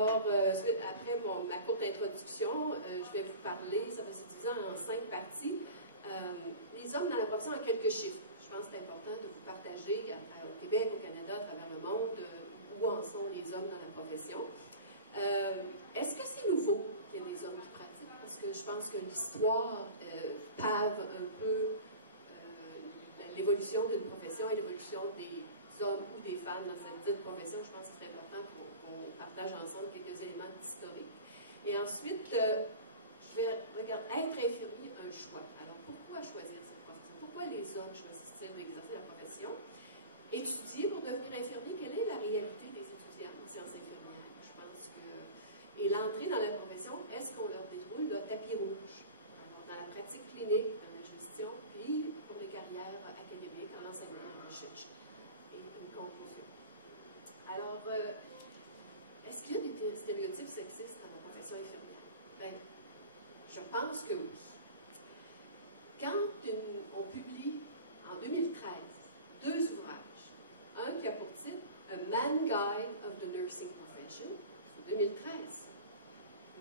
Alors, après ma courte introduction, je vais vous parler, ça va se diviser en 5 parties. Les hommes dans la profession en quelques chiffres. Je pense que c'est important de vous partager au Québec, au Canada, à travers le monde, où en sont les hommes dans la profession. Est-ce que c'est nouveau qu'il y ait des hommes qui pratiquent? Parce que je pense que l'histoire pave un peu l'évolution d'une profession et l'évolution des hommes ou des femmes dans cette dite profession. Je pense que c'est important qu'on partage ensemble quelques éléments historiques. Et ensuite, je vais regarder, être infirmier, un choix. Alors, pourquoi choisir cette profession? Pourquoi les hommes choisissent-ils d'exercer la profession? Étudier pour devenir infirmier, quelle est la réalité des étudiants en sciences infirmières? Je pense que... Et l'entrée dans la profession, est-ce qu'on leur déroule le tapis rouge? Alors, dans la pratique clinique, dans la gestion, puis pour les carrières académiques, en enseignement, en recherche. Et une conclusion. Alors, est-ce qu'il y a des stéréotypes sexistes dans la profession infirmière? Bien, je pense que oui. Quand on publie en 2013 2 ouvrages, un qui a pour titre A Man Guide of the Nursing Profession, c'est 2013.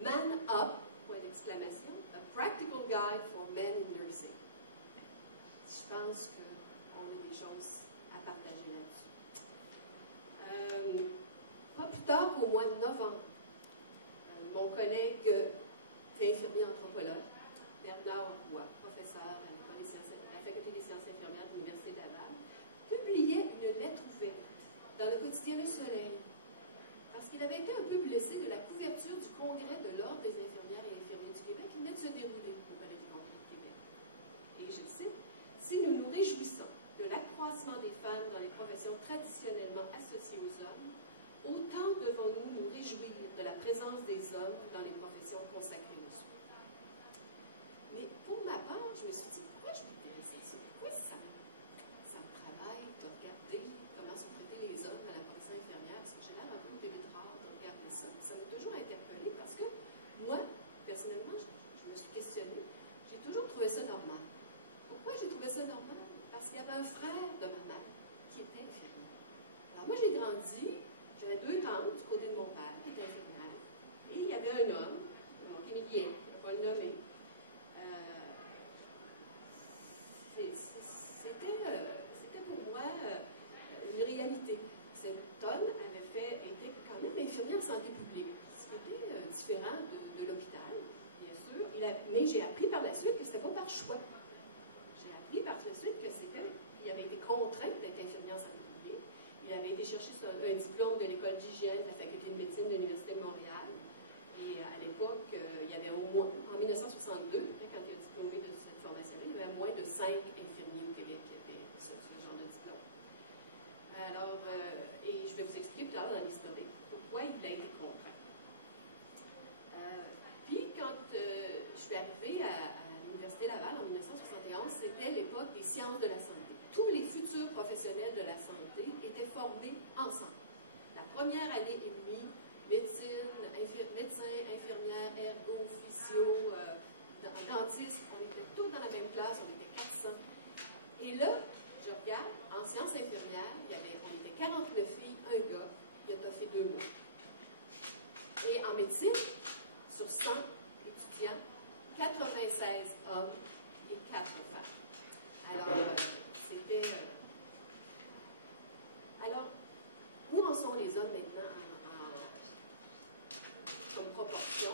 Man Up, point d'exclamation, A Practical Guide for Men in Nursing. Je pense qu'on a des choses à partager là-dessus. Pas plus tard qu'au mois de novembre, mon collègue infirmier anthropologue, Bernard Roy, professeur à la Faculté des sciences infirmières de l'Université de Laval, publiait une lettre ouverte dans le quotidien Le Soleil, parce qu'il avait été un peu blessé de la couverture du Congrès de l'Ordre des infirmières et infirmiers du Québec qui venait de se dérouler au Palais du Congrès de Québec. Et je cite, « Si nous nous réjouissons de l'accroissement des femmes dans les professions traditionnellement associées aux hommes, autant devons-nous nous réjouir de la présence des hommes dans les professions consacrées aux soins. » Mais pour ma part, je me suis dit, pourquoi je m'intéresse à ça? Pourquoi ça me travaille de regarder comment sont traités les hommes dans la profession infirmière? Parce que j'ai l'air un peu de rare de regarder ça. Ça m'a toujours interpellée parce que moi, personnellement, je me suis questionnée. J'ai toujours trouvé ça normal. Pourquoi j'ai trouvé ça normal? Parce qu'il y avait un frère de ma mère qui était infirmière. Alors moi, j'ai grandi, j'avais 2 tantes du côté de mon père qui étaient infirmières. Et il y avait un homme, qui est bien, je ne vais pas le nommer. C'était pour moi une réalité. Cet homme était quand même infirmier en santé publique, ce qui était différent de l'hôpital, bien sûr. Mais j'ai appris par la suite que ce n'était pas par choix. J'ai appris par la suite qu'il avait été contraint d'être infirmier en santé publique. Il avait été chercher un diplôme de l'école d'hygiène de la faculté de médecine de l'Université de Montréal. Et à l'époque, il y avait au moins, en 1962, quand il a diplômé de cette formation-là, il y avait moins de 5 infirmiers au Québec qui avaient ce genre de diplôme. Alors, et je vais vous expliquer plus tard dans l'historique pourquoi il a été contraint. Puis, quand je suis arrivée à l'Université Laval en 1971, c'était l'époque des sciences de la santé. Tous les futurs professionnels de la santé étaient formés ensemble. La première année et demie, médecins, infirmières, ergo, physio, dentistes, on était tous dans la même classe, on était 400. Et là, je regarde, en sciences infirmières, on était 49 filles, un gars, il a toffé 2 mois. Et en médecine, sur 100 étudiants, 96 hommes et 4 femmes. Alors, c'était... Alors, où en sont les hommes maintenant comme proportion?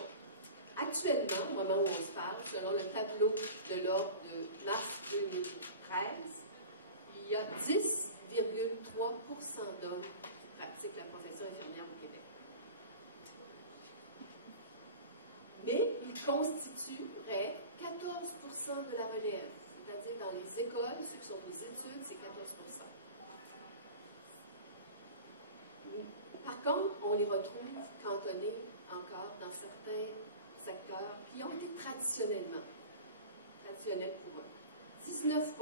Actuellement, au moment où on se parle, selon le tableau de l'ordre de mars 2013, il y a 10,3% d'hommes qui pratiquent la profession infirmière au Québec. Mais ils constitueraient 14% de la relève, c'est-à-dire dans les écoles, ceux qui sont aux études, c'est 14%. Par contre, on les retrouve cantonnés encore dans certains secteurs qui ont été traditionnels pour eux. 19%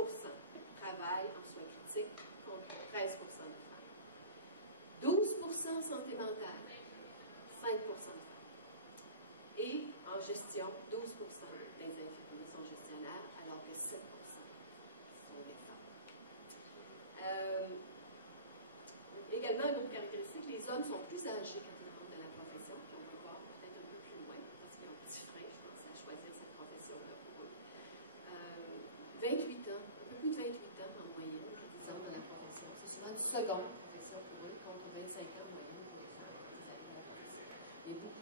travaillent en soins critiques contre 13% de femmes. 12% santé mentale, 5% de femmes. Et en gestion, 12% des infirmiers sont gestionnaires, alors que 7% sont des femmes. Également, une autre caractéristique, les hommes sont plus âgés quand ils rentrent dans la profession, qui ont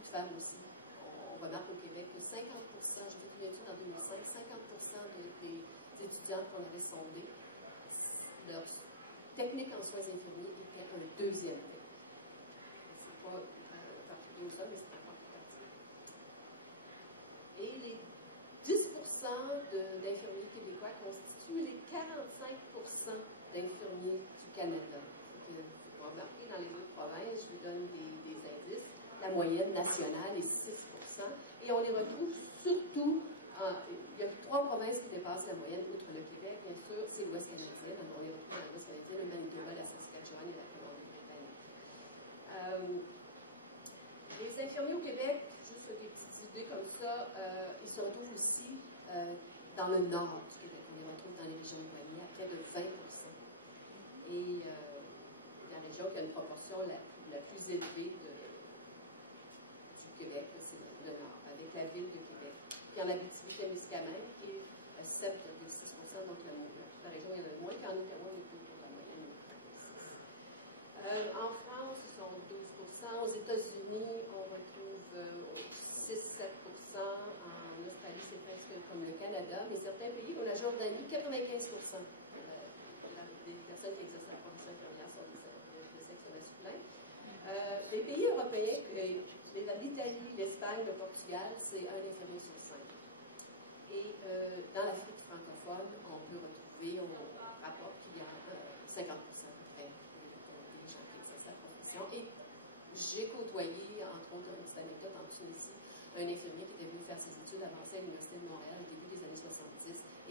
de femmes aussi. On remarque au Québec que 50%, j'ai fait une étude en 2005, 50% des étudiants qu'on avait sondés, leur technique en soins infirmiers était un deuxième technique. C'est pas particulier aux hommes, mais c'est encore plus particulier. Et les 10% d'infirmiers québécois constituent les 45% d'infirmiers du Canada. Vous remarquez, dans les autres provinces, je vous donne des indices, la moyenne nationale est 6%, et on les retrouve surtout, il y a 3 provinces qui dépassent la moyenne, outre le Québec, bien sûr, c'est l'Ouest canadien, donc on les retrouve dans l'Ouest canadien, le Manitoba, la Saskatchewan et la Colombie-Britannique. Les infirmiers au Québec, juste des petites idées comme ça, ils se retrouvent aussi dans le nord du Québec. On les retrouve dans les régions éloignées à près de 20%. Et la région qui a une proportion la plus élevée du Québec, c'est le nord, avec la ville de Québec. Puis en Abitibi-Témiscamingue, qui est 7,6%, donc la région, il y en a moins qu'en Ottawa, on est autour de la moyenne de 6%. En France, ce sont 12%. Aux États-Unis, on retrouve 6-7%. En Australie, c'est presque comme le Canada. Mais certains pays, comme la Jordanie, 95% des personnes qui exercent la profession infirmière sont de sexe masculin. Les pays européens, l'Italie, l'Espagne, le Portugal, c'est un infirmier sur 5. Et dans l'Afrique francophone, on peut retrouver, on rapporte qu'il y a 50% à peu près des gens qui exercent la profession. Et j'ai côtoyé, entre autres, une petite anecdote en Tunisie, un infirmier qui était venu faire ses études avancées à l'Université de Montréal au début des années 70.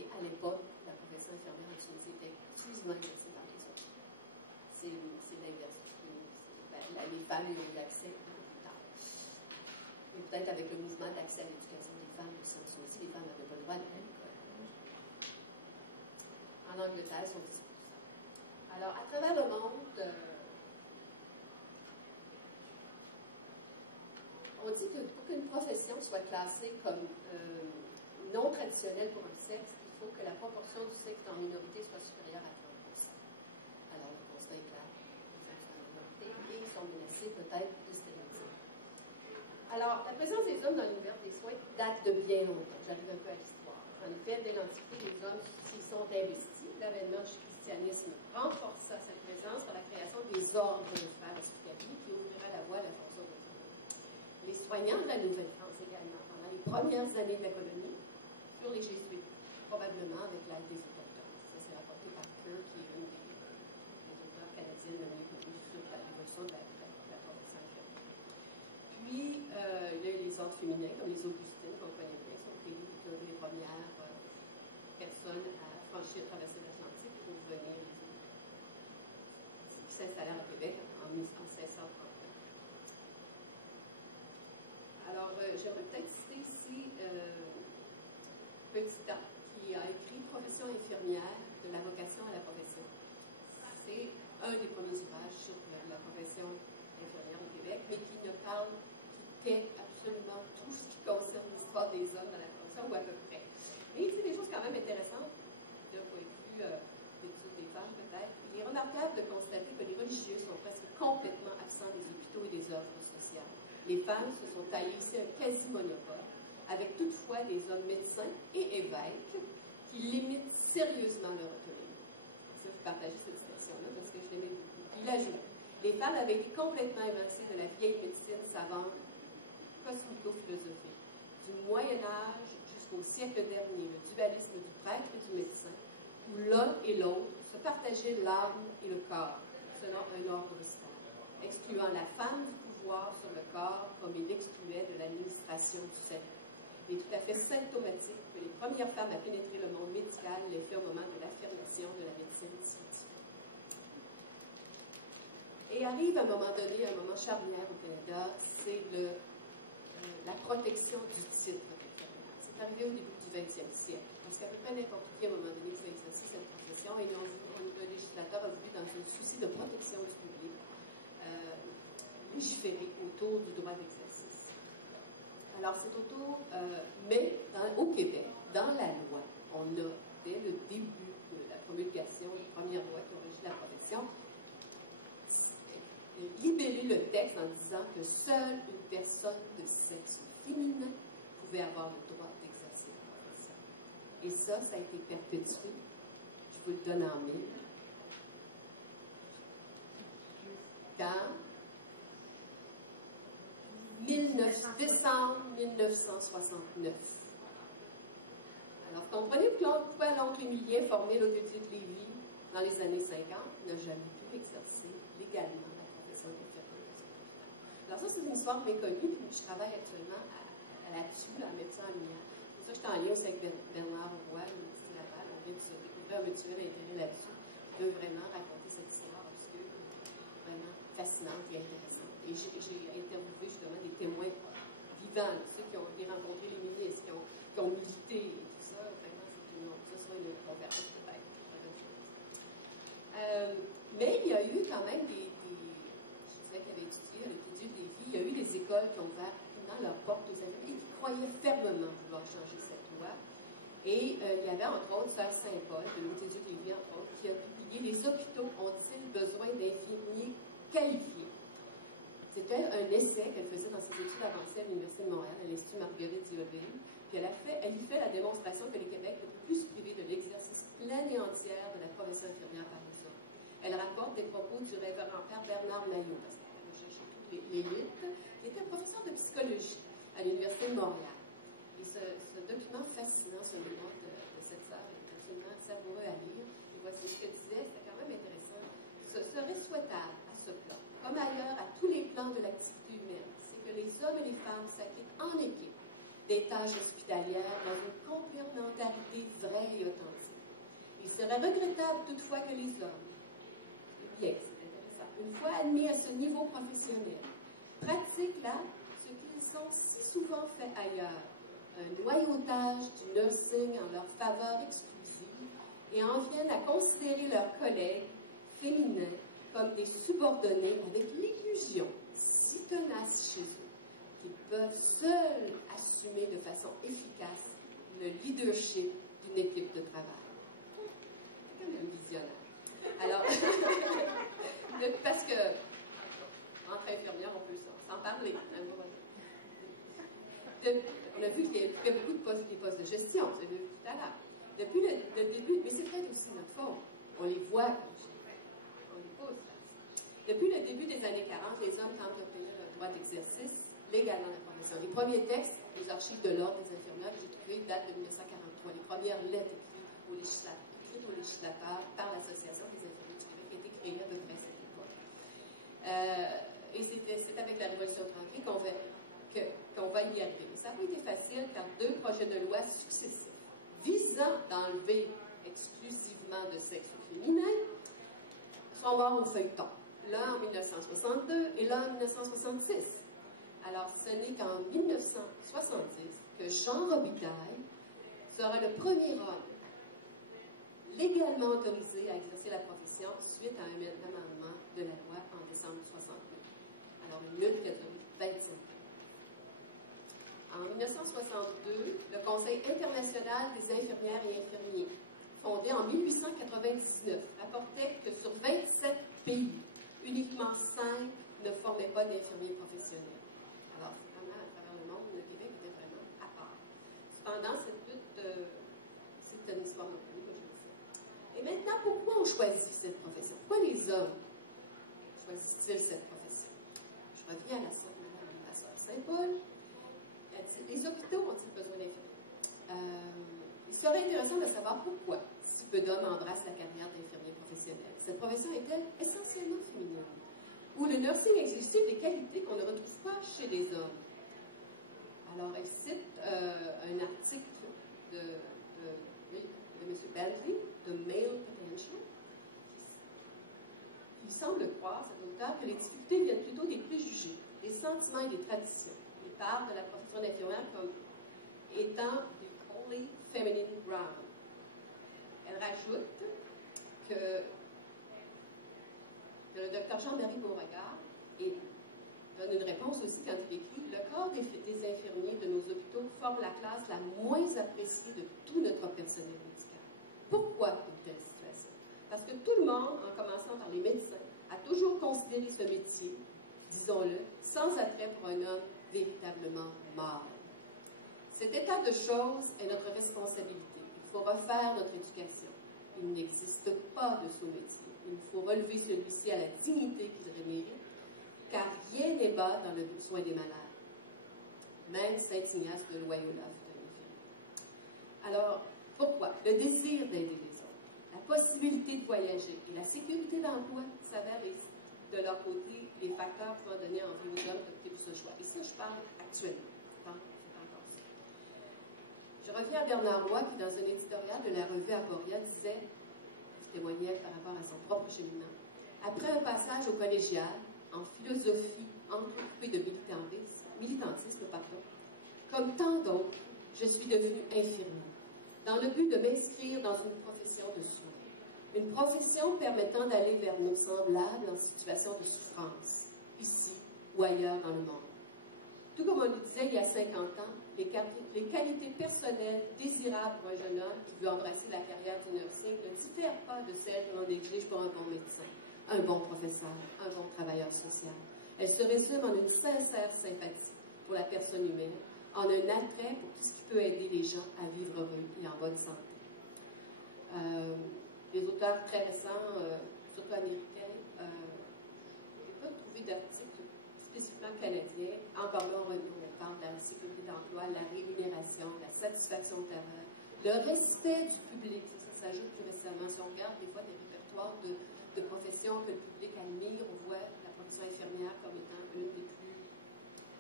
Et à l'époque, la profession infirmière en Tunisie était exclusivement exercée par les hommes. C'est l'inverse. Les femmes y ont eu accès plus tard. Et peut-être avec le mouvement d'accès à l'éducation des femmes aussi en Tunisie, les femmes n'avaient pas le droit d'aller à l'école. En Angleterre, ils sont 10%. Alors, à travers le monde, on dit que pour qu'une profession soit classée comme non traditionnelle pour un sexe, il faut que la proportion du sexe en minorité soit supérieure à 30%. Alors, le constat est clair. Les hommes sont en minorité et ils sont menacés peut-être de stérilisation. Alors, la présence des hommes dans l'univers des soins date de bien longtemps. J'arrive un peu à l'histoire. En effet, dès l'Antiquité, les hommes s'y sont investis. L'avènement du christianisme renforça cette présence par la création des ordres de frères hospitaliers qui ouvrira la voie à la fonction de l'infirmier. Les soignants de la Nouvelle-France également, pendant les premières années de la colonie, furent les jésuites, probablement avec l'aide des autochtones. Ça, c'est rapporté par Kerr, qui est une des auteurs canadiennes le mieux connues sur la révolution de la profession infirmière. Puis, il y a les ordres féminins, comme les Augustines, qu'on connaît bien, sont les premières personnes à franchir, traverser l'Atlantique pour venir qui s'installèrent à Québec en 1630. Alors, j'aimerais peut-être citer ici Petit A, qui a écrit Profession infirmière, de la vocation à la profession. C'est un des premiers ouvrages sur la profession infirmière au Québec, mais qui ne parle, qui tait absolument tout ce qui concerne l'histoire des hommes dans la profession, ou à peu près. Mais il dit des choses quand même intéressantes, d'un point de vue d'études des femmes peut-être. Il est remarquable de constater que les religieux sont presque complètement absents des hôpitaux et des offres sociales. Les femmes se sont taillées ici un quasi-monopole, avec toutefois des hommes médecins et évêques qui limitent sérieusement leur autonomie. Ça, je partage cette citation-là parce que je l'aimais beaucoup. Il ajoute, les femmes avaient été complètement évincées de la vieille médecine savante cosmico-philosophique. Du Moyen-Âge jusqu'au siècle dernier, le dualisme du prêtre et du médecin, où l'un et l'autre se partageaient l'âme et le corps, selon un ordre stable, excluant la femme du pouvoir sur le corps comme il l'excluait de l'administration du salut. Il est tout à fait symptomatique que les premières femmes à pénétrer le monde médical l'aient fait au moment de l'affirmation de la médecine scientifique. Et arrive à un moment donné, un moment charnière au Canada, c'est la protection du titre d'infirmière. C'est arrivé au début du 20e siècle, parce qu'à peu près n'importe qui, à un moment donné, pouvait exercer cette profession, et le législateur a voulu, dans un souci de protection du public, légiférer autour du droit d'exercice. Alors, c'est autour, mais au Québec, dans la loi, on a, dès le début de la promulgation des premières lois qui ont régi la profession, libellé le texte en disant que seule une personne de sexe féminin pouvait avoir le droit d'exercer la profession. Et ça a été perpétué. Je vous le donne en mille. Quand décembre 1969. Alors, comprenez pourquoi l'oncle Émilien, formé à l'Hôtel de Lévis dans les années 50, n'a jamais pu exercer légalement la profession d'infirmière. Alors ça, c'est une histoire méconnue, puis je travaille actuellement là-dessus, à mettre ça en lumière. C'est pour ça que je suis en lien aussi avec Bernard Roy, le ministre Laval. On vient de se découvrir un mutuel intérêt là-dessus, de vraiment raconter cette histoire obscure, vraiment fascinante et intéressante. Et j'ai interviewé justement des témoins vivants, ceux qui ont rencontré les ministres, qui ont milité et tout ça. Vraiment, ça sera une conférence peut-être. Mais il y a eu quand même je sais qu'il y avait étudié à l'Institut de Lévis, il y a eu des écoles qui ont ouvert rapidement leurs portes aux infirmiers et qui croyaient fermement vouloir changer cette loi. Et il y avait entre autres Sœur Saint-Paul, de l'Institut de Lévis, entre autres, qui a publié « Les hôpitaux ont-ils besoin d'infirmiers qualifiés ?» C'était un essai qu'elle faisait dans ses études avancées à l'Université de Montréal, à l'Institut Marguerite Diouville. Puis elle y fait la démonstration que le Québec est le plus privé de l'exercice plein et entière de la profession infirmière par les hommes. Elle rapporte des propos du révérend père Bernard Maillot, parce qu'elle a cherché toute l'élite, qui était professeur de psychologie à l'Université de Montréal. Et ce document fascinant, ce mémoire de cette sœur, est absolument savoureux à lire. Et voici ce que disait, c'était quand même intéressant. Ce serait souhaitable à ce plan, comme ailleurs à tous les plans de l'activité humaine, c'est que les hommes et les femmes s'acquittent en équipe des tâches hospitalières dans une complémentarité vraie et authentique. Il serait regrettable toutefois que les hommes, bien, c'est intéressant, une fois admis à ce niveau professionnel, pratiquent là ce qu'ils ont si souvent fait ailleurs, un noyautage du nursing en leur faveur exclusive et en viennent à considérer leurs collègues féminins comme des subordonnés avec l'illusion si tenace chez eux qu'ils peuvent seuls assumer de façon efficace le leadership d'une équipe de travail. C'est quand même visionnaire. Alors, parce que entre infirmières, on peut s'en parler. On a vu qu'il y a beaucoup de postes, des postes de gestion, vous avez vu tout à l'heure. Depuis le début, mais c'est peut-être aussi notre faute. On les voit, on les pose. Depuis le début des années 40, les hommes tentent d'obtenir un droit d'exercice légalement dans la profession. Les premiers textes, les archives de l'ordre des infirmières que j'ai trouvés datent de 1943. Les premières lettres écrites aux législateurs par l'Association des infirmiers du Québec qui a été créée à peu près à cette époque. Et c'est avec la Révolution tranquille qu'on va y arriver. Mais ça n'a pas été facile car deux projets de loi successifs visant d'enlever exclusivement de sexe féminin sont morts au feuilleton. L'un en 1962 et l'un en 1966. Alors, ce n'est qu'en 1970 que Jean Robitaille sera le premier homme légalement autorisé à exercer la profession suite à un amendement de la loi en décembre 69. Alors, une lutte qui a duré 25 ans. En 1962, le Conseil international des infirmières et infirmiers, fondé en 1899, rapportait que sur 27 pays, uniquement 5 ne formaient pas d'infirmiers professionnels. Alors, vraiment, à travers le monde, le Québec était vraiment à part. Cependant, c'est une histoire de plus que je le sais. Et maintenant, pourquoi on choisit cette profession? Pourquoi les hommes choisissent-ils cette profession? Je reviens à la sœur Saint-Paul. Les hôpitaux ont-ils besoin d'infirmiers? Il serait intéressant de savoir pourquoi si peu d'hommes embrassent la carrière d'infirmier professionnel. Cette profession est-elle essentiellement féminine? Où le nursing exige des qualités qu'on ne retrouve pas chez les hommes? Alors, elle cite un article de M. Bentley, de Male Potential. Il semble croire, cet auteur, que les difficultés viennent plutôt des préjugés, des sentiments et des traditions. Il parle de la profession d'infirmière comme étant du holy feminine ground. Elle rajoute que le docteur Jean-Marie Beauregard donne une réponse aussi quand il écrit « Le corps des infirmiers de nos hôpitaux forme la classe la moins appréciée de tout notre personnel médical. » Pourquoi une telle situation? Parce que tout le monde, en commençant par les médecins, a toujours considéré ce métier, disons-le, sans attrait pour un homme véritablement mâle. Cet état de choses est notre responsabilité. Il faut refaire notre éducation. Il n'existe pas de sous-métier. Il faut relever celui-ci à la dignité qu'il mérite, car rien n'est bas dans le soin des malades. Même Saint Ignace de Loyola fut un infirmier. Alors, pourquoi? Le désir d'aider les autres, la possibilité de voyager et la sécurité d'emploi s'avèrent de leur côté les facteurs pouvant donner envie aux hommes d'opter pour ce choix. Et ça, je parle actuellement. C'est encore ça. Je reviens à Bernard Roy qui, dans un éditorial de la revue Aporia, disait, il témoignait par rapport à son propre cheminement, après un passage au collégial, en philosophie entrecoupée de militantisme, comme tant d'autres, je suis devenue infirmière, dans le but de m'inscrire dans une profession de soins. Une profession permettant d'aller vers nos semblables en situation de souffrance, ici ou ailleurs dans le monde. Tout comme on le disait il y a 50 ans, les qualités personnelles désirables pour un jeune homme qui veut embrasser la carrière du nursing ne diffèrent pas de celles que l'on néglige pour un bon médecin, un bon professeur, un bon travailleur social. Elles se résument en une sincère sympathie pour la personne humaine, en un attrait pour tout ce qui peut aider les gens à vivre heureux et en bonne santé. Les auteurs très récents, surtout américains, je n'ai pas trouvé d'article spécifiquement canadien. Encore là, on parle de la sécurité d'emploi, la rémunération, la satisfaction de travail, le respect du public. Ça s'ajoute plus récemment. Si on regarde des fois des répertoires de professions que le public admire, on voit la profession infirmière comme étant une des plus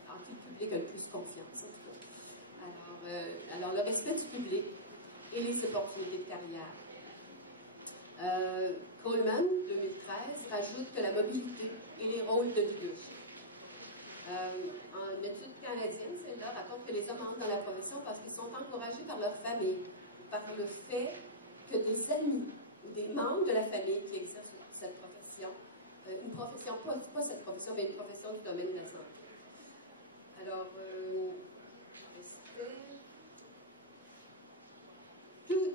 en qui le public a le plus confiance, en tout cas. Alors, le respect du public et les opportunités de carrière. Coleman, 2013, rajoute que la mobilité et les rôles de leadership. Une étude canadienne, celle-là, raconte que les hommes entrent dans la profession parce qu'ils sont encouragés par leur famille, par le fait que des amis ou des membres de la famille qui exercent cette profession, une profession, pas cette profession, mais une profession du domaine de la santé. Alors,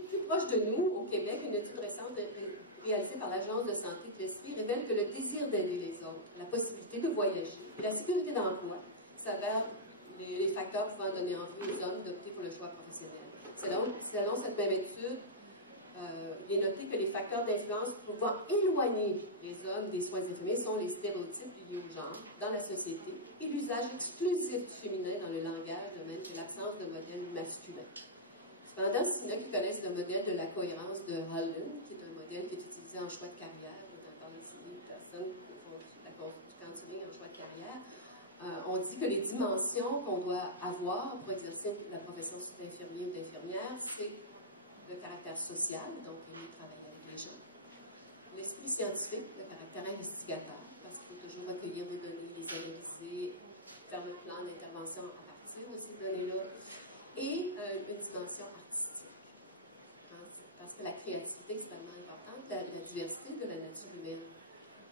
plus proche de nous, au Québec, une étude récente réalisée par l'Agence de santé de l'Esprit révèle que le désir d'aider les autres, la possibilité de voyager et la sécurité d'emploi s'avèrent les facteurs pouvant donner envie aux hommes d'opter pour le choix professionnel. Selon cette même étude, il est noté que les facteurs d'influence pouvant éloigner les hommes des soins infirmiers sont les stéréotypes liés au genre dans la société et l'usage exclusif du féminin dans le langage, de même que l'absence de modèle masculin. Cependant, s'il y en a qui connaissent le modèle de la cohérence de Holden, qui est un modèle qui est utilisé en choix de carrière, par les personnes qui font du counseling en choix de carrière, on dit que les dimensions qu'on doit avoir pour exercer la profession d'infirmier ou d'infirmière, c'est le caractère social, donc aimer travailler avec les gens, l'esprit scientifique, le caractère investigateur, parce qu'il faut toujours recueillir des données, les analyser, faire le plan d'intervention à partir de ces données-là, et une dimension artistique. Parce que la créativité est extrêmement importante, la diversité de la nature humaine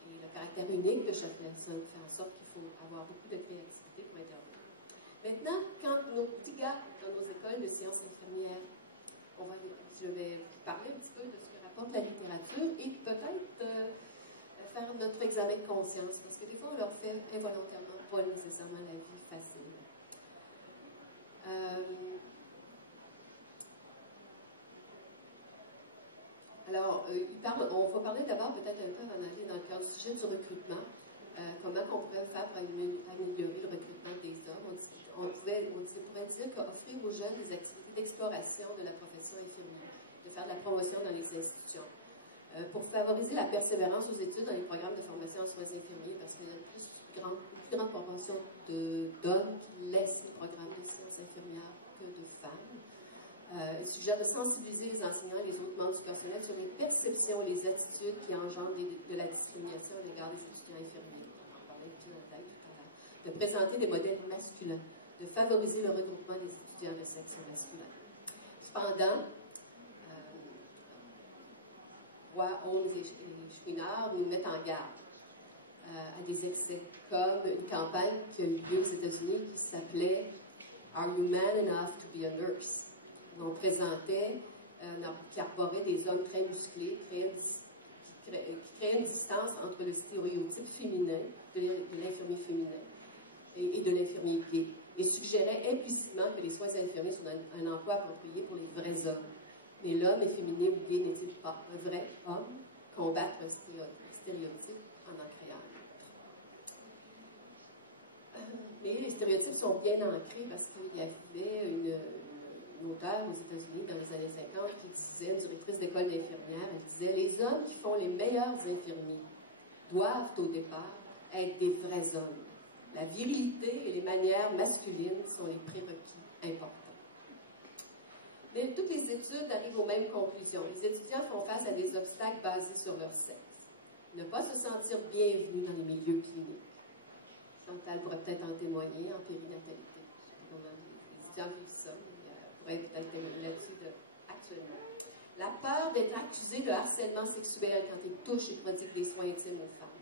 et le caractère unique de chaque personne fait en sorte qu'il faut avoir beaucoup de créativité pour intervenir. Maintenant, quand nos petits gars dans nos écoles de sciences infirmières, je vais vous parler un petit peu de ce que rapporte la littérature et peut-être faire notre examen de conscience, parce que des fois, on leur fait involontairement pas nécessairement la vie facile. Alors, on va parler d'abord peut-être un peu avant d'aller dans le cadre du sujet du recrutement, comment on pourrait faire pour améliorer le recrutement des hommes. On pourrait dire qu'offrir aux jeunes des activités d'exploration de la profession infirmière, de faire de la promotion dans les institutions, pour favoriser la persévérance aux études dans les programmes de formation en soins infirmiers, parce qu'il y a une plus grande proportion d'hommes qui laissent les programmes de sciences infirmières que de femmes. Il suggère de sensibiliser les enseignants et les autres membres du personnel sur les perceptions et les attitudes qui engendrent de la discrimination à l'égard des étudiants infirmiers. On en parlait tout à l'heure. De présenter des modèles masculins, de favoriser le regroupement des étudiants de sexe masculin. Cependant, Roy, Holmes et Chouinard nous mettent en garde à des excès, comme une campagne qui a eu lieu aux États-Unis qui s'appelait « Are you man enough to be a nurse ?» où on présentait, qui arborait des hommes très musclés, qui créait une distance entre le stéréotype féminin de l'infirmier féminin et de l'infirmier gay, et suggérait implicitement que les soins infirmiers sont un emploi approprié pour les vrais hommes. Mais l'homme efféminé ou gay n'est-il pas un vrai homme? Combattre un stéréotype en créant un autre. Mais les stéréotypes sont bien ancrés parce qu'il y avait une auteure aux États-Unis dans les années 50 qui disait, une directrice d'école d'infirmières, elle disait « Les hommes qui font les meilleurs infirmiers doivent au départ être des vrais hommes. La virilité et les manières masculines sont les prérequis importants. » Mais toutes les études arrivent aux mêmes conclusions. Les étudiants font face à des obstacles basés sur leur sexe. Ne pas se sentir bienvenus dans les milieux cliniques. Chantal pourrait peut-être en témoigner en périnatalité. Je sais pas comment les étudiants vivent ça, mais pourrait peut-être témoigner là-dessus actuellement. La peur d'être accusé de harcèlement sexuel quand ils touchent et prodiguent des soins intimes aux femmes.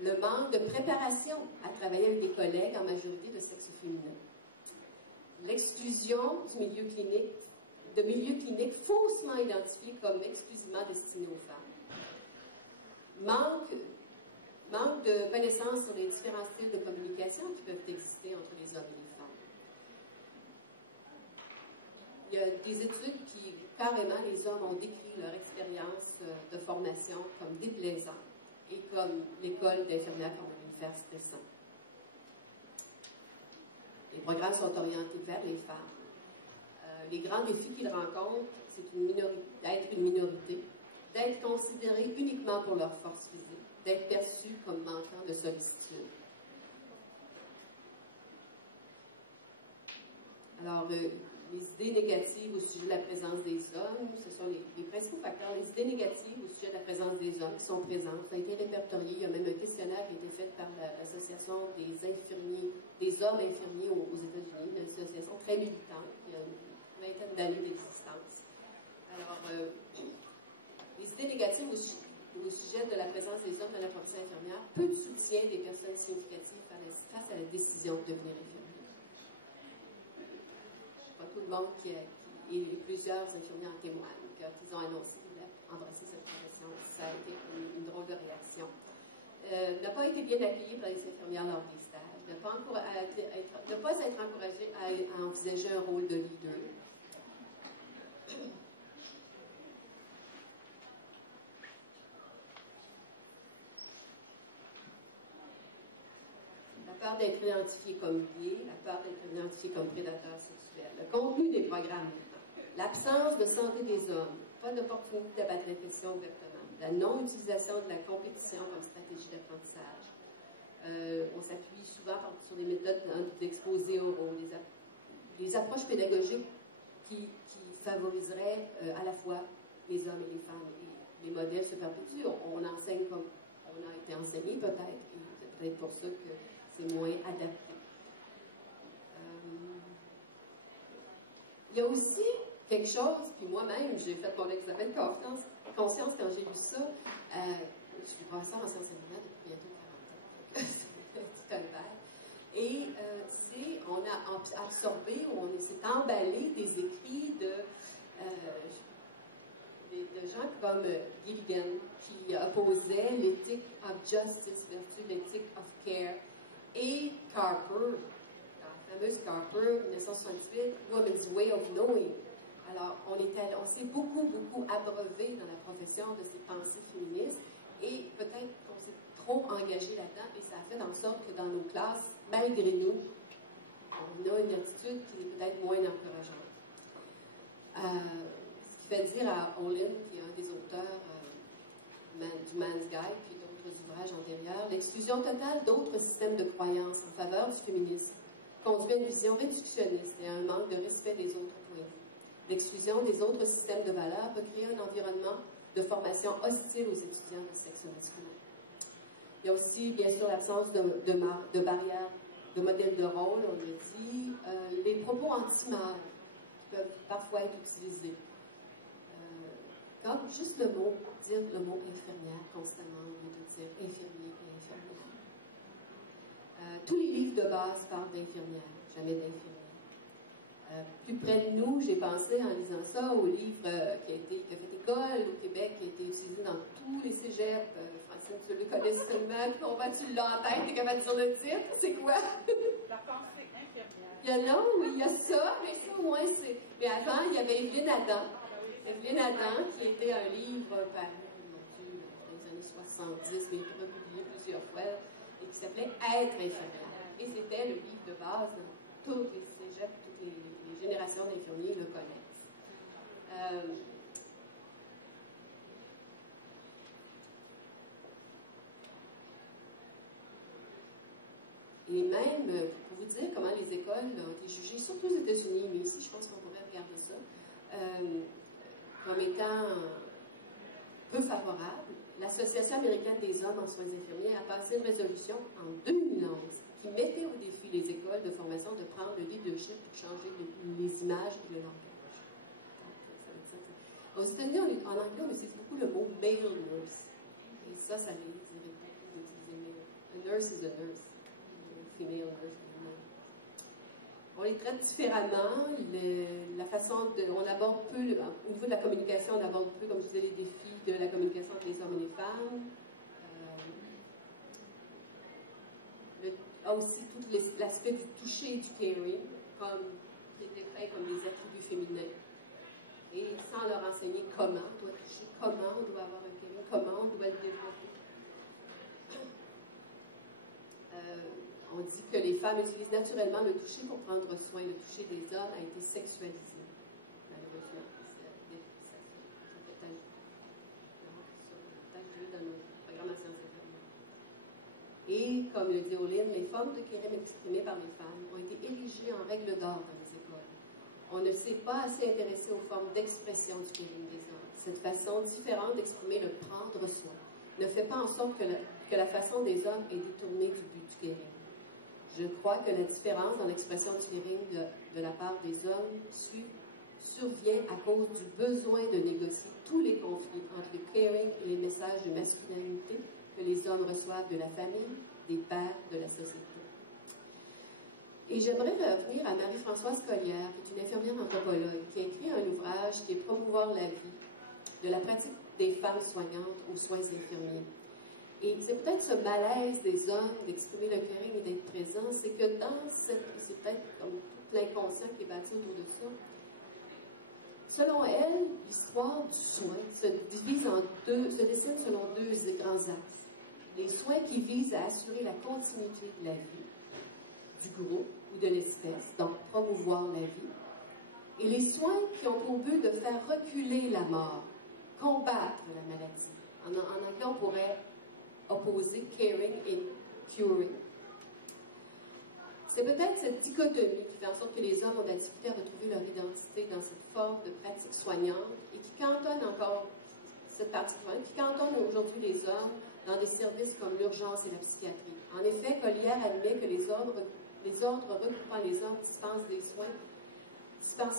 Le manque de préparation à travailler avec des collègues en majorité de sexe féminin. L'exclusion du milieu clinique, de milieux cliniques faussement identifiés comme exclusivement destinés aux femmes. Manque de connaissances sur les différents styles de communication qui peuvent exister entre les hommes et les femmes. Il y a des études qui, carrément, les hommes ont décrit leur expérience de formation comme déplaisante et comme l'école d'infirmière comme un univers stressant. Les programmes sont orientés vers les femmes. Les grands défis qu'ils rencontrent, c'est d'être une minorité, d'être considérés uniquement pour leur force physique, d'être perçus comme manquant de sollicitude. Alors, les idées négatives au sujet de la présence des hommes, ce sont les principaux facteurs. Les idées négatives au sujet de la présence des hommes qui sont présentes, ça a été répertorié. Il y a même un questionnaire qui a été fait par l'Association des infirmiers, des hommes infirmiers aux États-Unis, une association très militante, qui a une vingtaine d'années d'existence. Alors, les idées négatives au sujet de la présence des hommes dans la profession infirmière, peu de soutien des personnes significatives face à la décision de devenir infirmière. Pas tout le monde et plusieurs infirmiers en témoignent, quand ils ont annoncé qu'ils voulaient embrasser cette profession. Ça a été une drôle de réaction. N'a pas été bien accueilli par les infirmières lors des stages, ne pas être encouragé à envisager un rôle de leader. La peur d'être identifié comme gay, la peur d'être identifié comme prédateur sexuel. Le contenu des programmes, l'absence de santé des hommes, pas d'opportunité d'abattre les questions ouvertement, la non-utilisation de la compétition comme stratégie d'apprentissage. On s'appuie souvent sur des méthodes d'exposé oraux, des approches pédagogiques qui favoriseraient à la fois les hommes et les femmes. Et les modèles se perpétuent. On enseigne comme on a été enseigné peut-être, et c'est peut-être pour ça que c'est moins adapté. Il y a aussi quelque chose, puis moi-même, j'ai fait mon examen de conscience quand j'ai lu ça. Je suis professeure en sciences animales depuis bientôt 40 ans. C'est tout un verre. Et on a absorbé, on s'est emballé des écrits de gens comme Gilligan, qui opposait l'éthique of justice versus l'éthique of care, et Carper, la fameuse Carper, 1968, Women's Way of Knowing. Alors, on s'est beaucoup abreuvé dans la profession de ces pensées féministes, et peut-être qu'on s'est trop engagé là-dedans, et ça a fait en sorte que dans nos classes, malgré nous, on a une attitude qui est peut-être moins encourageante. Ce qui fait dire à Olin, qui est un des auteurs du Man's Guide, puis d'autres ouvrages antérieurs, l'exclusion totale d'autres systèmes de croyances en faveur du féminisme conduit à une vision réductionniste et à un manque de respect des autres points de vue. L'exclusion des autres systèmes de valeurs peut créer un environnement de formation hostile aux étudiants de sexe masculin. Il y a aussi, bien sûr, l'absence de barrières, de modèles de rôle, on l'a dit, les propos anti-mâles qui peuvent parfois être utilisés. Comme juste le mot, dire le mot infirmière constamment, au lieu de dire infirmier et infirmière. Tous les livres de base parlent d'infirmières, jamais d'infirmiers. plus près de nous, j'ai pensé en lisant ça au livre qui a fait école au Québec, qui a été utilisé dans tous les cégeps. Francine, tu le connais seulement, puis on va, tu l'as en tête, t'es capable de dire le titre, c'est quoi? La pensée infirmière. Il y a non, oui, il y a ça, mais ça au moins c'est. Mais avant, il y avait Evelyne Adam. Evelyne Adam, qui était un livre paru, mon Dieu, dans les années 70, mais republié plusieurs fois, et qui s'appelait Être infirmière. Et c'était le livre de base dans toutes les cégeps, toutes les générations d'infirmiers le connaissent. Et même, pour vous dire comment les écoles ont été jugées, surtout aux États-Unis, mais ici, je pense qu'on pourrait regarder ça, comme étant peu favorable, l'Association américaine des hommes en soins infirmiers a passé une résolution en 2011 qui mettait au défi les écoles de formation de prendre le leadership pour changer les images et le langage. Donc, aux États-Unis, en anglais, on utilise beaucoup le mot male nurse. Et ça les irrite beaucoup d'utiliser male. A nurse is a nurse. Female nurse. On les traite différemment. La façon on aborde peu, au niveau de la communication, on aborde peu, comme je disais, les défis de la communication entre les hommes et les femmes. Aussi tout l'aspect du toucher et du caring, qui est décrit comme des attributs féminins. Et sans leur enseigner comment on doit toucher, comment on doit avoir un caring, comment on doit le développer. On dit que les femmes utilisent naturellement le toucher pour prendre soin. Le toucher des hommes a été sexualisé, malheureusement. C'est peut-être dans nos programmations infirmières. Et, comme le dit Olin, les formes de kérim exprimées par les femmes ont été érigées en règle d'or dans les écoles. On ne s'est pas assez intéressé aux formes d'expression du kérim des hommes. Cette façon différente d'exprimer le prendre soin ne fait pas en sorte que la façon des hommes est détournée du but du kérim. Je crois que la différence dans l'expression du kérim de la part des hommes survient à cause du besoin de négocier tous les conflits entre le caring et les messages de masculinité que les hommes reçoivent de la famille, des pères, de la société. Et j'aimerais revenir à Marie-Françoise Collière, qui est une infirmière anthropologue, qui a écrit un ouvrage qui est Promouvoir la vie, de la pratique des femmes soignantes aux soins infirmiers. Et c'est peut-être ce malaise des hommes d'exprimer le caring et d'être présent, c'est que c'est peut-être comme tout l'inconscient qui est bâti autour de ça. Selon elle, l'histoire du soin se dessine selon deux grands axes. Les soins qui visent à assurer la continuité de la vie, du groupe ou de l'espèce, donc promouvoir la vie, et les soins qui ont pour but de faire reculer la mort, combattre la maladie. En anglais, on pourrait opposer caring et curing. C'est peut-être cette dichotomie qui fait en sorte que les hommes ont de la difficulté à retrouver leur identité dans cette forme de pratique soignante et qui cantonne encore cette pratique soignante, qui cantonne aujourd'hui les hommes dans des services comme l'urgence et la psychiatrie. En effet, Collière admet que les ordres regroupant les hommes dispensaient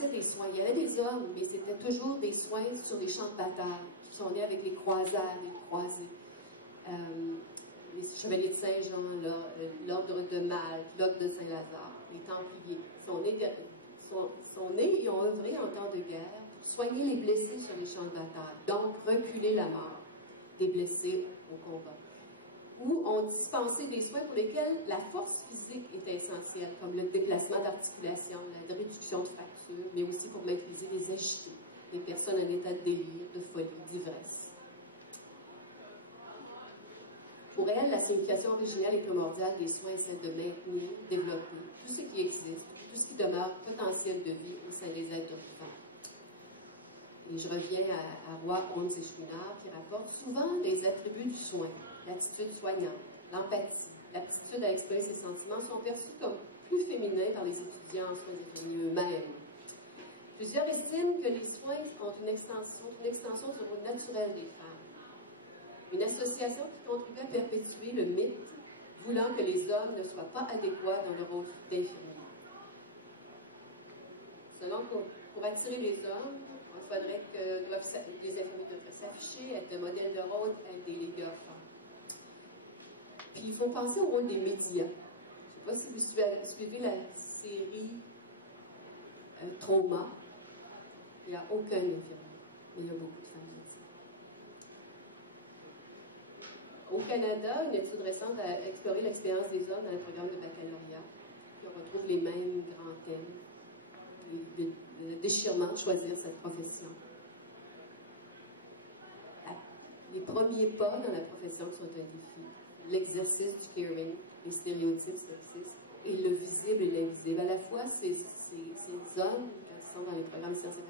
des soins. Il y avait des hommes, mais c'était toujours des soins sur des champs de bataille qui sont nés avec les croisades, les croisés. Les chevaliers de Saint-Jean, l'ordre de Malte, l'ordre de Saint-Lazare, les Templiers, sont nés et ont œuvré en temps de guerre pour soigner les blessés sur les champs de bataille, donc reculer la mort des blessés au combat. Ou ont dispensé des soins pour lesquels la force physique était essentielle, comme le déplacement d'articulation, la réduction de fractures, mais aussi pour maîtriser les agités, les personnes en état de délire, de folie, d'ivresse. Pour elle, la signification originelle et primordiale des soins est celle de maintenir, développer tout ce qui existe, tout ce qui demeure potentiel de vie au sein des êtres vivants. Et je reviens à Roy, Holmes et Schooner qui rapportent souvent des attributs du soin, l'attitude soignante, l'empathie, l'aptitude à exprimer ses sentiments sont perçus comme plus féminins par les étudiants en soins infirmiers eux-mêmes. Plusieurs estiment que les soins ont une extension du rôle naturel des femmes. Une association qui contribue à perpétuer le mythe, voulant que les hommes ne soient pas adéquats dans le rôle d'infirmier. Selon pour attirer les hommes, il faudrait que les infirmiers devraient s'afficher, être un modèle de rôle, être des leaders forts. Puis il faut penser au rôle des médias. Je ne sais pas si vous suivez la série trauma, il n'y a aucun infirmier, mais il y a beaucoup de femmes médecins. Au Canada, une étude récente a exploré l'expérience des hommes dans le programme de baccalauréat. Puis on retrouve les mêmes grands thèmes, le déchirement de choisir cette profession. Les premiers pas dans la profession sont un défi. L'exercice du caring, les stéréotypes sexistes, et le visible et l'invisible. À la fois, ces hommes, quand ils sont dans les programmes scientifiques,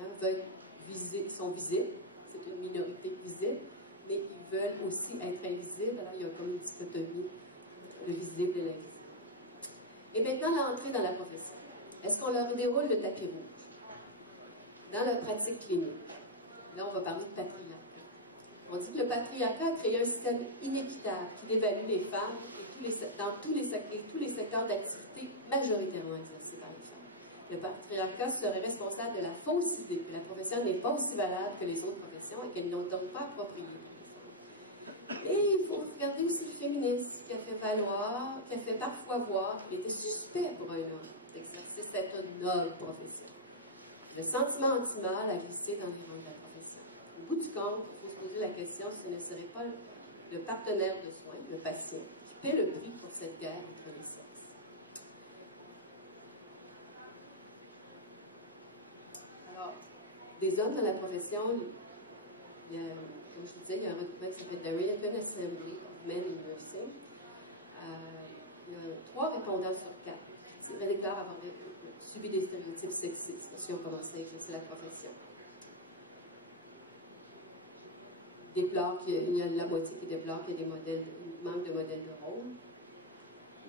sont visibles, c'est une minorité visible, mais ils veulent aussi être invisibles. Alors, il y a comme une dichotomie, le visible et l'invisible. Et maintenant, l'entrée dans la profession. Est-ce qu'on leur déroule le tapis rouge? Dans la pratique clinique, là, on va parler de patriarcat. On dit que le patriarcat a créé un système inéquitable qui dévalue les femmes dans tous les secteurs d'activité majoritairement exercés par les femmes. Le patriarcat serait responsable de la fausse idée que la profession n'est pas aussi valable que les autres professions et qu'elle n'est donc pas appropriée pour les femmes. Et il faut regarder aussi le féminisme qui a fait parfois voir qu'il était suspect pour un homme d'exercer cette noble profession. Le sentiment anti-mâle a glissé dans les rangs de la profession. Au bout du compte, il faut se poser la question si ce ne serait pas le partenaire de soins, le patient, qui paie le prix pour cette guerre entre les sexes. Alors, des hommes dans la profession, comme je vous disais, il y a un regroupement qui s'appelle The American Assembly of Men in Nursing. Il y a 3 répondants sur 4 qui déclarent avoir subi des stéréotypes sexistes lorsqu'ils ont commencé à exercer la profession. Déplore qu'il y a la moitié qui déplore qu'il y a il manque de modèles de rôle.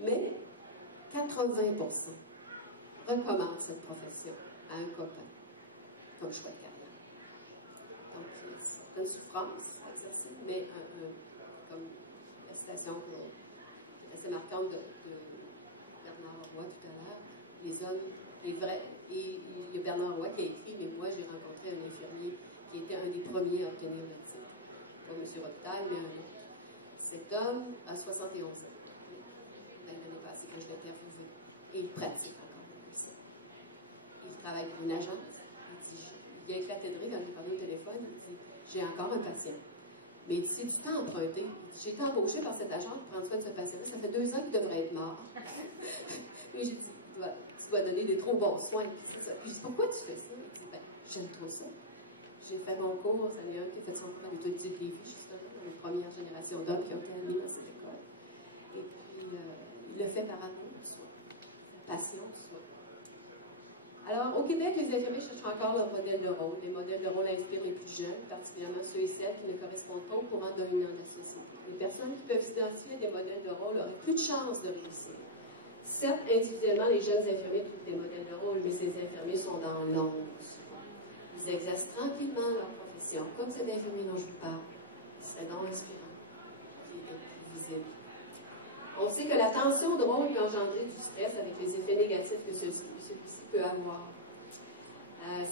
Mais 80% recommandent cette profession à un copain comme choix de carrière. Donc, c'est une souffrance à exercer, mais comme la citation qui est assez marquante de Bernard Roy tout à l'heure, les hommes, les vrais, et il y a Bernard Roy qui a écrit, mais moi j'ai rencontré un infirmier qui était un des premiers à obtenir le titre. Pas M. Robitaille, mais un autre. Cet homme a 71 ans. L'année passée, quand je l'ai interviewé. Et il pratique encore ça. Il travaille pour une agence. Il a éclaté de rire quand il parlait au téléphone. Il dit, j'ai encore un patient. Mais il dit, c'est du temps emprunté. J'ai été embauché par cette agence pour prendre soin de ce patient-là. Ça fait 2 ans qu'il devrait être mort. Et j'ai dit, tu dois donner des trop bons soins. Puis je dis, pourquoi tu fais ça? Il dit, ben, j'aime trop ça. J'ai fait mon cours, il y en a un qui a fait son cours à l'étude de Lévis, justement, dans les premières générations d'hommes qui ont été admis dans cette école. Et puis, il le fait par amour du soin, la passion du soin. Alors, au Québec, les infirmiers cherchent encore leur modèle de rôle. Les modèles de rôle inspirent les plus jeunes, particulièrement ceux et celles qui ne correspondent pas au courant dominant de la société. Les personnes qui peuvent s'identifier à des modèles de rôle auraient plus de chances de réussir. Certes, individuellement, les jeunes infirmiers trouvent des modèles de rôle, mais ces infirmiers sont dans l'ombre. Ils exercent tranquillement leur profession, comme cet infirmier dont je vous parle. Il serait donc inspirant, qui est plus visible. On sait que la tension de rôle peut engendrer du stress avec les effets négatifs que celui-ci peut avoir.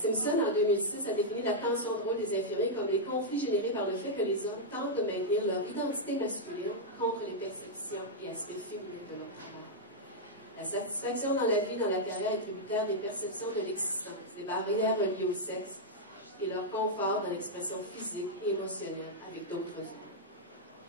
Simpson, en 2006, a défini la tension de rôle des infirmiers comme les conflits générés par le fait que les hommes tentent de maintenir leur identité masculine contre les perceptions et aspects féminins de leur travail. La satisfaction dans la vie, dans la carrière est tributaire des perceptions de l'existence, des barrières reliées au sexe et leur confort dans l'expression physique et émotionnelle avec d'autres hommes.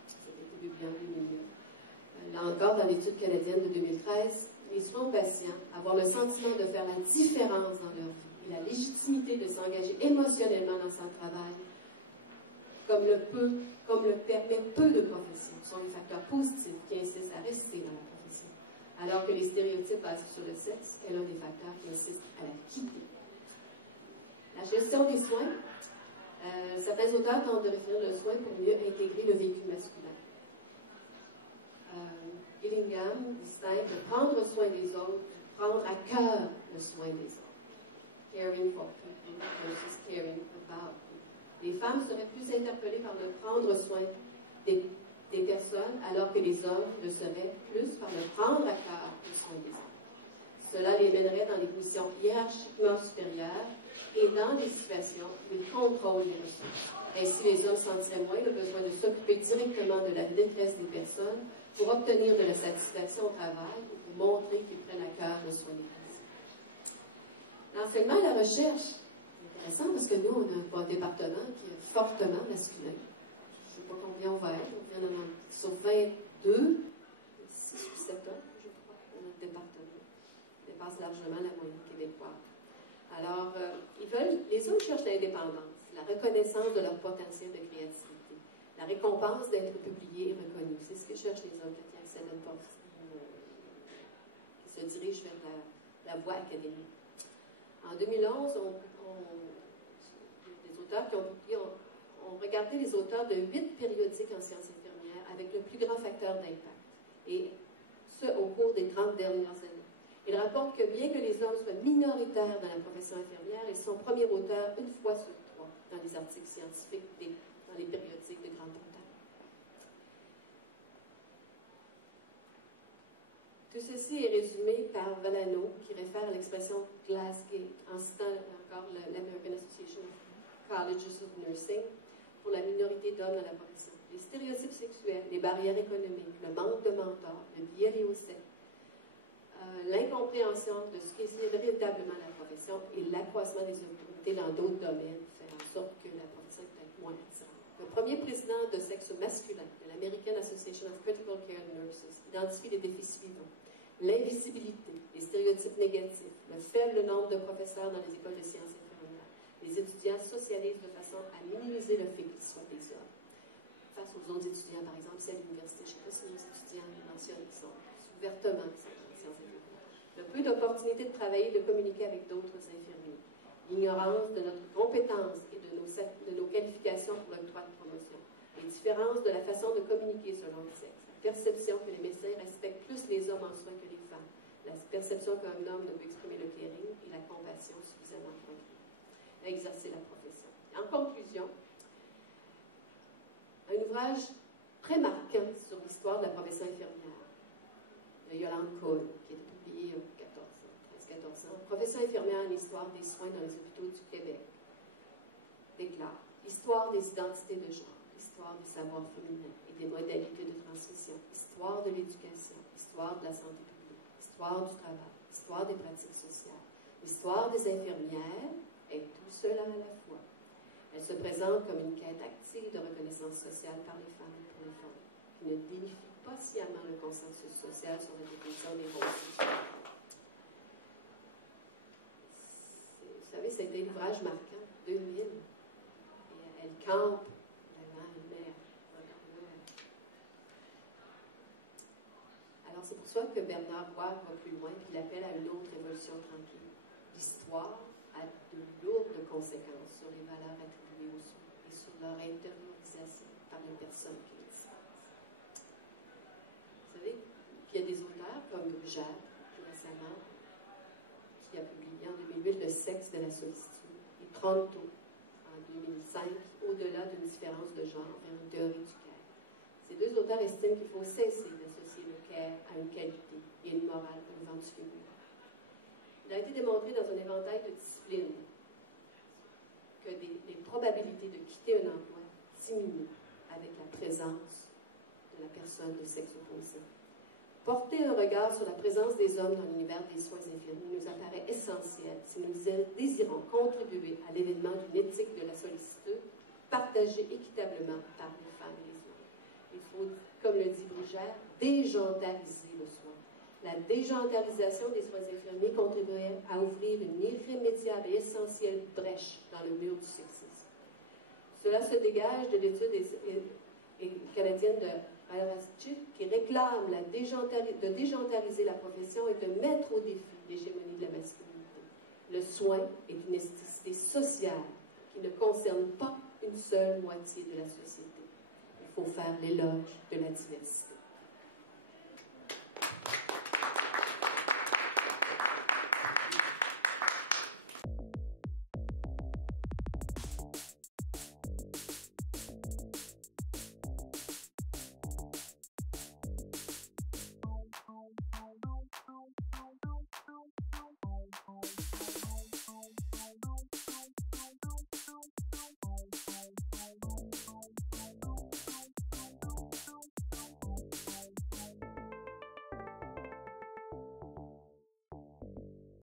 Ça a été publié en 2009. Là encore, dans l'étude canadienne de 2013, les soins aux patients avoir le sentiment de faire la différence dans leur vie et la légitimité de s'engager émotionnellement dans son travail, comme le permet peu de professions, sont les facteurs positifs qui insistent à rester dans la profession. Alors que les stéréotypes basés sur le sexe est l'un des facteurs qui insistent à la quitter. La gestion des soins. Certains auteurs tentent de référer le soin pour mieux intégrer le vécu masculin. Gillingham distingue de prendre soin des autres, prendre à cœur le soin des autres. Caring for people versus caring about people. Les femmes seraient plus interpellées par le prendre soin des personnes, alors que les hommes le seraient plus par le prendre à cœur le soin des autres. Cela les mènerait dans des positions hiérarchiquement supérieures et dans des situations où ils contrôlent les ressources. Ainsi, les hommes sentiraient moins le besoin de s'occuper directement de la détresse des personnes pour obtenir de la satisfaction au travail ou pour montrer qu'ils prennent à cœur le soin des patients. Dans L'enseignement et la recherche, c'est intéressant parce que nous, on a un département qui est fortement masculin. Je ne sais pas combien on va être. On vient sur 22, 6 ou 7 ans, je crois, dans notre département. On dépasse largement la moyenne québécoise. Alors, les hommes cherchent l'indépendance, la reconnaissance de leur potentiel de créativité, la récompense d'être publié et reconnu. C'est ce que cherchent les hommes qui accèdent à une poste, qui se dirigent vers la voie académique. En 2011, des auteurs qui ont publié, ont regardé les auteurs de 8 périodiques en sciences infirmières avec le plus grand facteur d'impact, et ce, au cours des 30 dernières années. Il rapporte que bien que les hommes soient minoritaires dans la profession infirmière, ils sont premiers auteurs une fois sur 3 dans les articles scientifiques, dans les périodiques de grande importance. Tout ceci est résumé par Valano, qui réfère à l'expression Glassgate, en citant encore l'American Association of Colleges of Nursing, pour la minorité d'hommes dans la profession. Les stéréotypes sexuels, les barrières économiques, le manque de mentors, le biais lié au sexe, l'incompréhension de ce qu'est véritablement la profession et l'accroissement des opportunités dans d'autres domaines fait en sorte que la profession est peut-être moins attirante. Le premier président de sexe masculin de l'American Association of Critical Care Nurses identifie les défis suivants: l'invisibilité, les stéréotypes négatifs, le faible nombre de professeurs dans les écoles de sciences infirmières. Les étudiants socialisent de façon à minimiser le fait qu'ils soient des hommes. Face aux autres étudiants, par exemple, c'est à l'université, je ne sais pas si nos étudiants mentionnent, ils sont ouvertement en sciences infirmières. Le peu d'opportunités de travailler, de communiquer avec d'autres infirmiers. L'ignorance de notre compétence et de nos qualifications pour l'octroi de promotion. Les différences de la façon de communiquer selon le sexe. La perception que les médecins respectent plus les hommes en soins que les femmes. La perception qu'un homme ne peut exprimer le caring et la compassion suffisamment pour exercer la profession. En conclusion, un ouvrage très marquant sur l'histoire de la profession infirmière, de Yolande Cole, qui a été publié il y a 13-14 ans. Profession infirmière en histoire des soins dans les hôpitaux du Québec, déclare: histoire des identités de genre, histoire du savoir féminin et des modalités de transmission, histoire de l'éducation, histoire de la santé publique, histoire du travail, histoire des pratiques sociales, l'histoire des infirmières est tout cela à la fois. Elle se présente comme une quête active de reconnaissance sociale par les femmes et pour les femmes, qui ne déifie pas sciemment le consensus social sur la définition des rôles sociaux. Vous savez, c'était l'ouvrage marquant, 2000. Et elle campe, vraiment, une mère. Alors, c'est pour ça que Bernard Boire va plus loin, puis il appelle à une autre révolution tranquille. L'histoire a de lourdes conséquences sur les valeurs attribuées aux soins et sur leur intériorisation par les personnes qui les dispensent. Vous savez, puis il y a des auteurs comme Brugère, plus récemment, qui a publié en 2008 Le sexe de la sollicitude, et Tronto, en 2005, Au-delà d'une différence de genre vers une théorie du care. Ces deux auteurs estiment qu'il faut cesser d'associer le care à une qualité et une morale au vent du féminin. Il a été démontré dans un éventail de disciplines que les probabilités de quitter un emploi diminuent avec la présence de la personne de sexe opposé. Porter un regard sur la présence des hommes dans l'univers des soins infirmiers nous apparaît essentiel si nous désirons contribuer à l'événement d'une éthique de la sollicitude partagée équitablement par les femmes et les hommes. Il faut, comme le dit Brugère, dégenitaliser le soin. La dégenitalisation des soins infirmiers contribuerait à ouvrir une irrémédiable et essentielle brèche dans le mur du sexisme. Cela se dégage de l'étude canadienne de Rajacic, qui réclame de dégenitaliser la profession et de mettre au défi l'hégémonie de la masculinité. Le soin est une nécessité sociale qui ne concerne pas une seule moitié de la société. Il faut faire l'éloge de la diversité.